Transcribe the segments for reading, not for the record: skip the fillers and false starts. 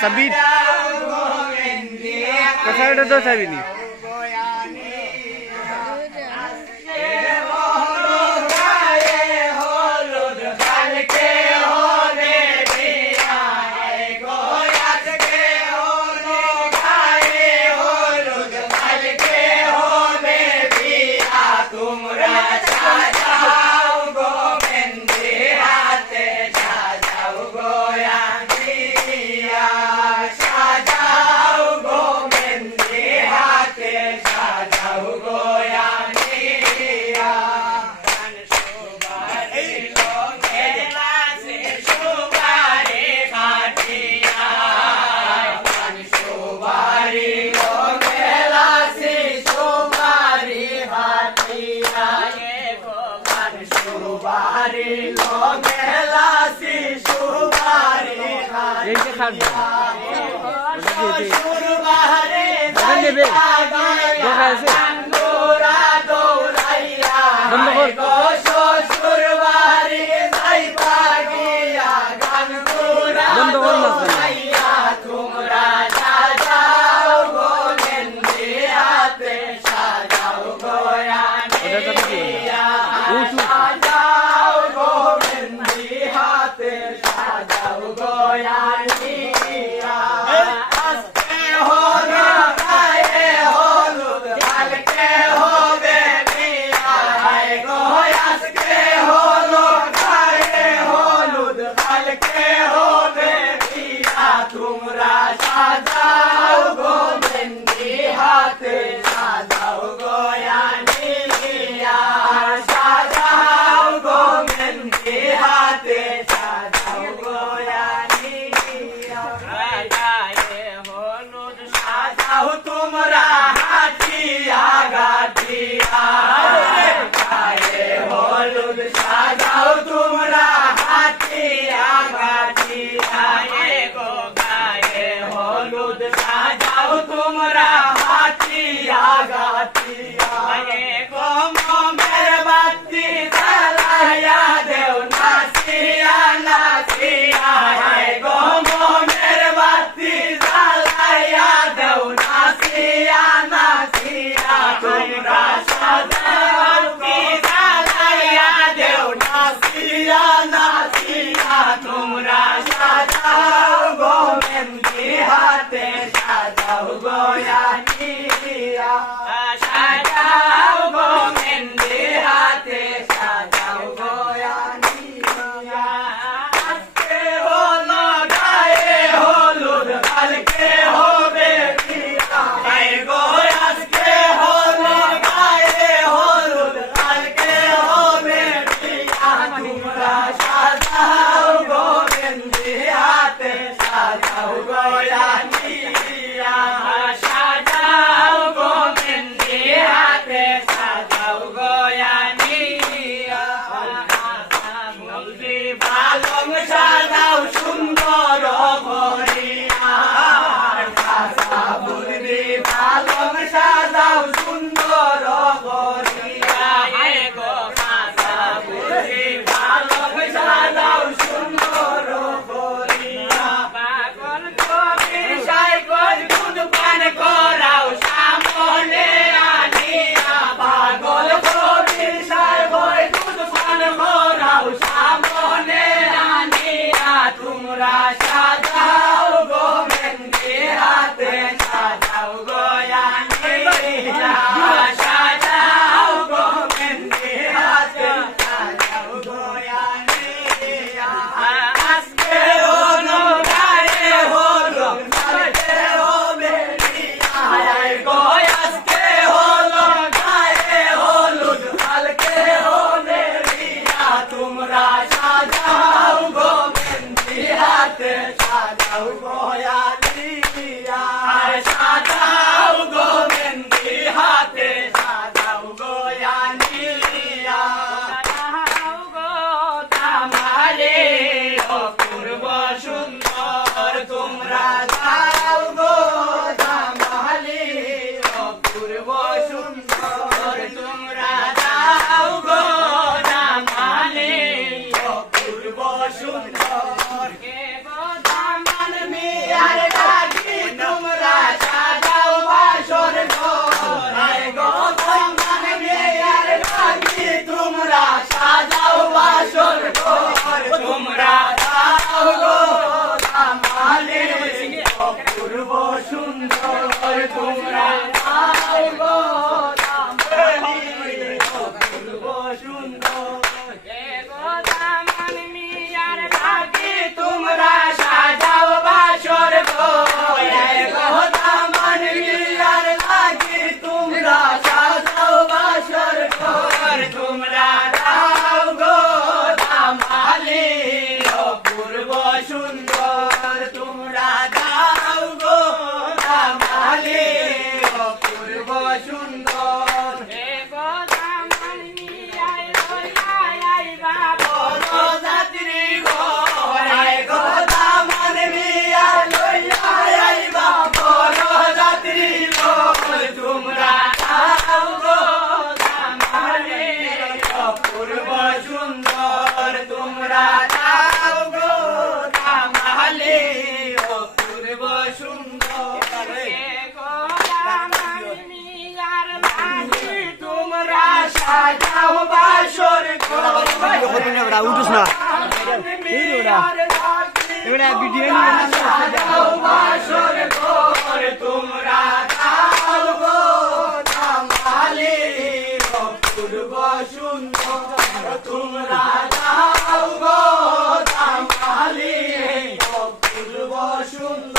sabit kasar do sabini Shada সুন্দর বরযাত্রী ঘোড়ায় গো দামান মিয়া লইয়া আইবা বরযাত্রী ঘোড় তোমরা যাও গো দামানে অপূর্ব সুন্দর তোমরা যাও গো দামালে অপূর্ব সুন্দর তোমরা সাজাও বাসর উঠুস না ভিডিও সাজাও বাসর ঘর তোমরা যাও গো দামালে অপূর্ব সুন্দর তোমরা যাও গো দামালে অপূর্ব সুন্দর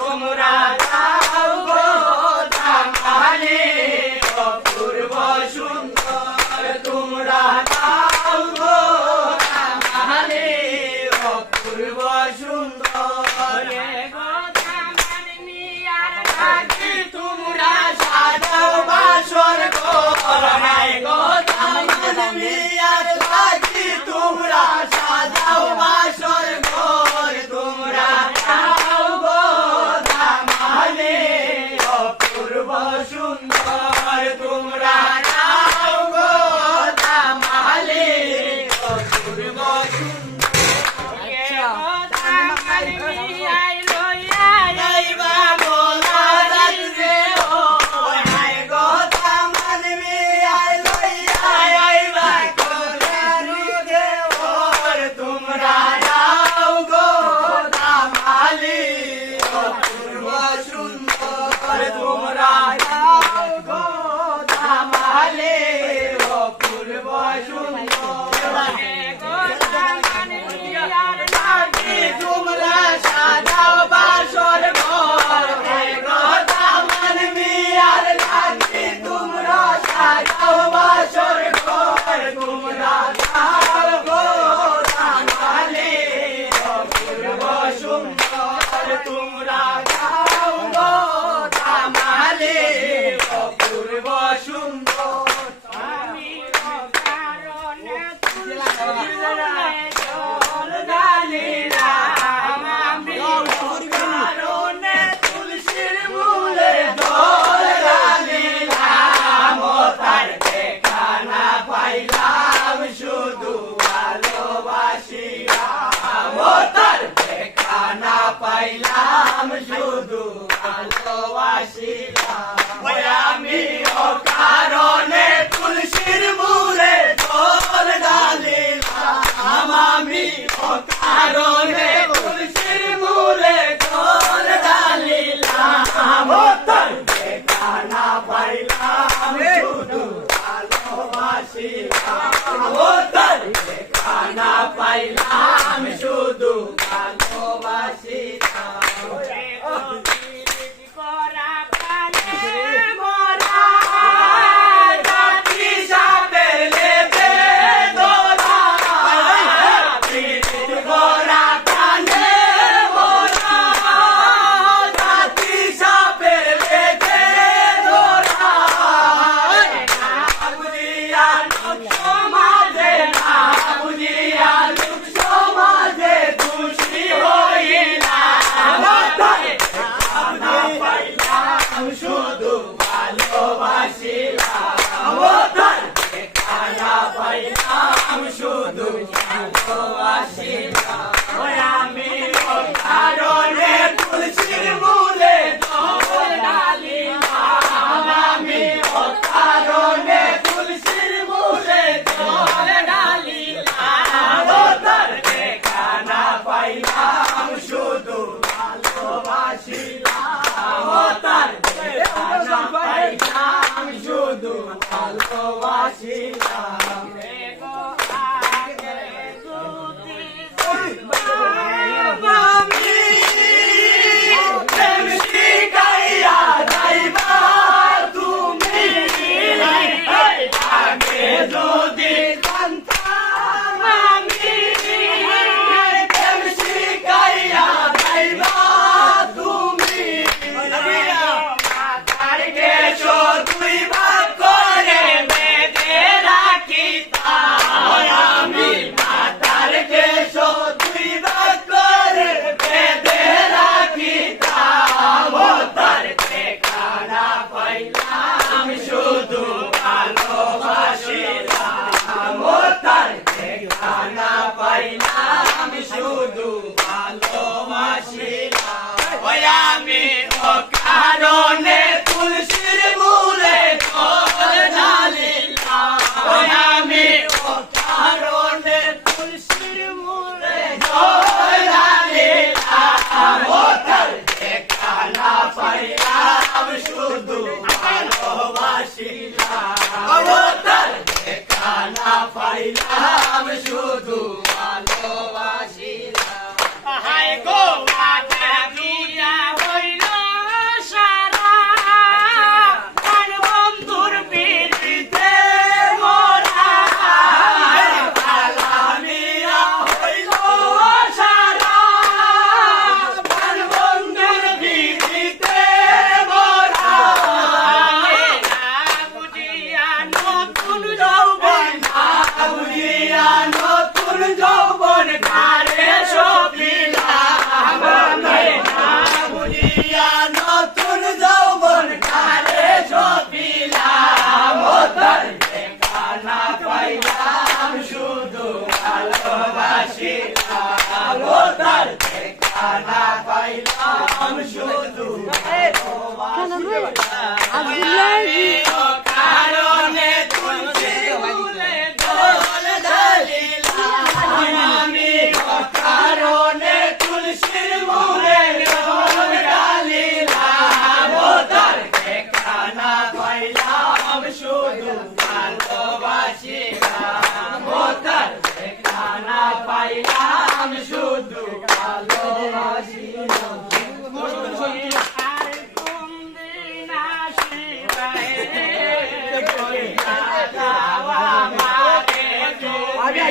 তোমরা যাও গো দামালে অপূর্ব সুন্দর তোমরা যাও গো দামালে অপূর্ব সুন্দর তোমরা সাজাও বাসর ঘর হায় গো দামান মিয়ার লাগি তোমরা সাজাও বাসর ঘর তোমরা যাও গো দামালে অপূর্ব সুন্দর তোমরা যাও গো দামালে অপূর্ব তোমরা যাও গো দামালে অপূর্ব সুন্দর তোমরা সাজাও বাসর ঘর গো দামান মিয়ার লাগি তোমরা সাজাও বাসর ঘর তোমরা যাও গো দামালে অপূর্ব সুন্দর তোমরা যাও গো দামালে অপূর্ব সুন্দর তুলসীর মূলে দল ডালিলাম তার দেখা না পাইলাম শুধু ভালোবাসিলাম তার দেখা না পাইলাম শুধু ভালোবাসিলাম আমি অকারণে তুলসীর মূলে দল ডালিলাম আমি অকারণে তুলসীর মূলে দল ডালিলাম তার দেখা না পাইলাম শুধু ভালোবাসিলাম তার দেখা না পাইলাম শুধু ভালোবাসিলাম শুধু ভালোবাসিলাম তার দেখা না পাইলাম শুধু ভালোবাসিলাম আমি অকারণে তুলসীর মূলে দল ডালিলাম আমি অকারণে তুলসীর মূলে দল ডালিলাম তার দেখা না পাইলাম শুধু ভালোবাসিলাম তার দেখা না পাইলাম শুধু ভালোবাসিলাম তুমি না পাইলাম শুধু ভালোবাসিলাম ও তার দেখা না পাইলাম শুধু ভালোবাসিলাম আর কোন দিন আসিবে কইয়া যাওয়া মারে